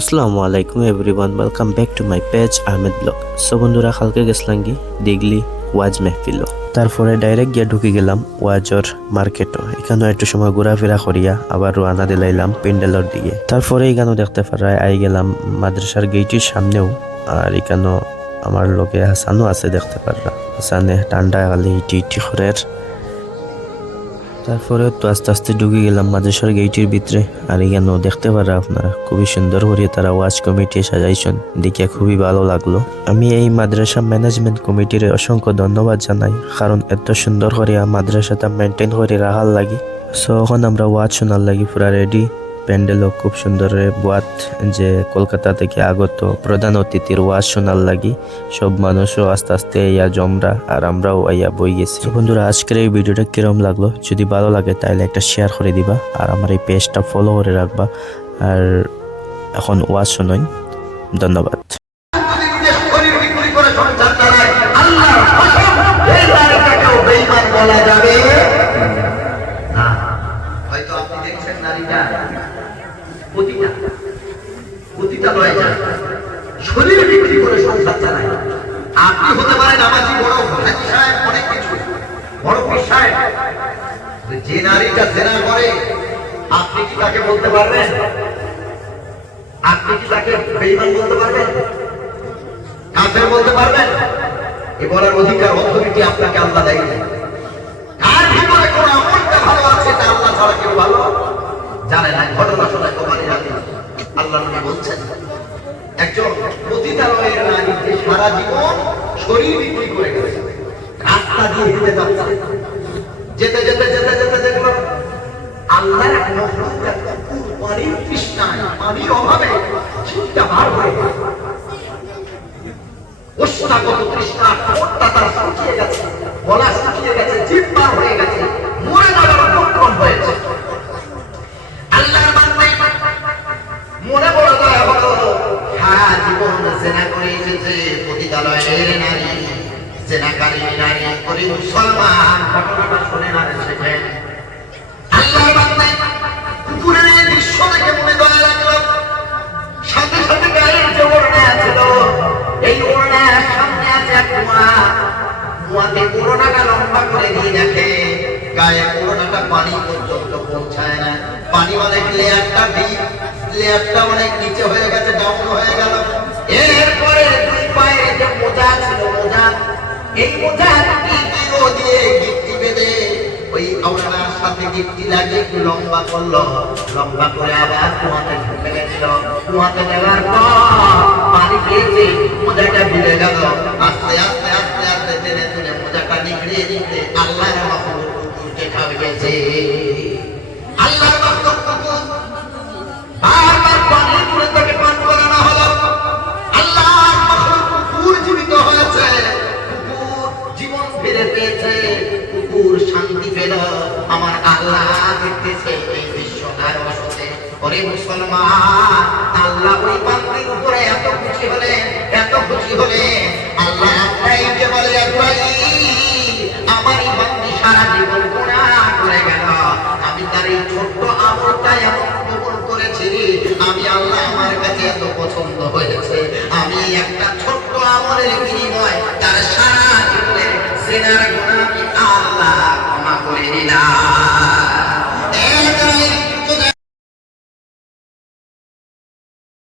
আসসালামু আলাইকুম everyone, welcome back to my page Ahmed blog. So বন্ধুরা, কালকে গেছিলাম কি দেখলি ওয়াজ মেহফিল, তারপরে ডাইরেক্ট গিয়ে ঢুকে গেলাম ওয়াজর মার্কেটও। এখানেও একটু সময় ঘোরাফেরা করিয়া আবার রওনা দিলাইলাম প্যান্ডেলের দিকে। তারপরে এখানেও দেখতে পারায় আই গেলাম মাদ্রাসার গেটের সামনেও। আর এখানেও আমার লোকে হাসানও আছে, দেখতে পাররা হাসানে ঠান্ডা গালে ইটি ইটি খরের। তারপরে তো আস্তে আস্তে ঢুকে গেলাম মাদ্রাসার গেটের ভিতরে। আর এখানেও দেখতে পারা আপনারা খুবই সুন্দর করে তারা ওয়াজ কমিটি সাজাইছেন, দেখে খুবই ভালো লাগলো। আমি এই মাদ্রাসা ম্যানেজমেন্ট কমিটির অসংখ্য ধন্যবাদ জানাই, কারণ এত সুন্দর করে মাদ্রাসাটা মেনটেন করে রাখার লাগি। সো এখন আমরা ওয়াজ শোনার লাগি পুরা রেডি। প্যান্ডেলও খুব সুন্দর বাত, যে কলকাতা থেকে আগত প্রধান অতিথির ওয়াজ শোনার লাগি সব মানুষও আস্তে আস্তে ইয়া জমরা, আর আমরাও ইয়া বই গেছি। তো বন্ধুরা, আজকের এই ভিডিওটা কিরম লাগলো, যদি ভালো লাগে তাহলে একটা শেয়ার করে দিবা, আর আমার এই পেজটা ফলো করে রাখবা। আর এখন ওয়াজ শোনাই। ধন্যবাদ। বলা যাবে না। হয়তো আপনি দেখছেন নারীটা প্রতিটা লয়ে যায়, শরীর বিক্রি করে সংসার চালায়। আপনি হতে পারেন নামাজি, বড় হাজি সাহেব, অনেক কিছু বড় পীর সাহেব, যে নারীটা জেনা করে আপনি কি তাকে বলতে পারবেন? আপনি কি তাকে বেঈমান বলতে পারবেন? কাফের বলতে পারবেন? এ বলার অধিকার, অথরিটি আপনাকে আল্লাহ দেয়নি। কার ভিতরে কোন আমলটা ভালো আছে তা আল্লাহ ছাড়া কেউ ভালো জানে না। ঘটনা শোনায় কোরআনে রাখি আল্লাহ নবী বলছেন, একজন পতিতালয়ের নারী যে সারা জীবন শরীর বিক্রি করে গেছে, রাস্তা দিয়ে হেঁটে যাচ্ছে, যেতে যেতে যেতে যেতে দেখলো আল্লাহর এক মখলুক পানির তৃষ্ণায়, পানির অভাবে চিন্তা বার হয়ে গেছে। ওষ্ঠাগত তৃষ্ণা, ঠোঁটটা তার শুকিয়ে গেছে, গলা শুকিয়ে গেছে, জিভ বার হয়ে গেছে, মরে যাওয়ার উপক্রম হয়েছে। আল্লাহর বান্দা মনে বড় দয়া হলো, সারা জীবন জেনা করে এসেছে, পতিতালয়ের নারী, জেনাকারী নারী, করে মুসলমান। ঘটনাটা শুনে না শেখেন। আল্লাহর বান্দা কুকুরের এই দৃশ্য দেখে মনে দয়া লাগলো, সাথে সাথে গায়ের যে ওড়না ছিল, এই ওড়নার সামনে আছে এক কুয়া, কুয়াতে ওড়নাটা লম্বা করে দিয়ে দেখে গায়ে ওড়নাটা পানি পর্যন্ত পৌঁছায় না। পানি অনেক লেয়ারটা ডিপ, লেয়ারটা অনেক নিচে হয়ে গেছে, ডাউন হয়ে গেল। এরপরে দুই পায়ে যে মোজা ছিল, মোজা, এই মোজা দিয়ে গিট্টি বেঁধে ওই ওড়নার সাথে গিট্টি লাগিয়ে একটু লম্বা করলো, লম্বা করে আবার কুয়াতে ঢুকে গেছিল। কুয়াতে নেওয়ার পর পানি খেয়েছে, মোজাটা ভিজে গেল। আস্তে আস্তে আস্তে আস্তে টেনে টেনে মোজাটা নিগড়িয়ে দিতে আল্লাহর মাহবুব কুকুরকে খাওয়িয়েছে। আল্লাহর মাহবুব কুকুর বারবার পানির পুরে তাকে পান করানো হলো। আল্লাহর মাহবুব কুকুর জীবিত হয়েছে, কুকুর জীবন ফিরে পেয়েছে, কুকুর শান্তি পেল। আমার আল্লাহ দেখতেছে এই দৃশ্যটার বসতে। ওরে মুসলমান, আল্লাহ ওই বান্দির উপরে এত খুশি হলেন, এত খুশি হলেন, আল্লাহ আপনাকে বলে, আমার এই বান্দি সারা জীবন গুনাহ করে গেল, আমি তার এই ছোট্ট আমলটা এমন কবুল করেছি, আমি আল্লাহ আমার কাছে এত পছন্দ হয়েছে, আমি একটা ছোট্ট আমলের বিনিময় তার সারা জীবনের জিনার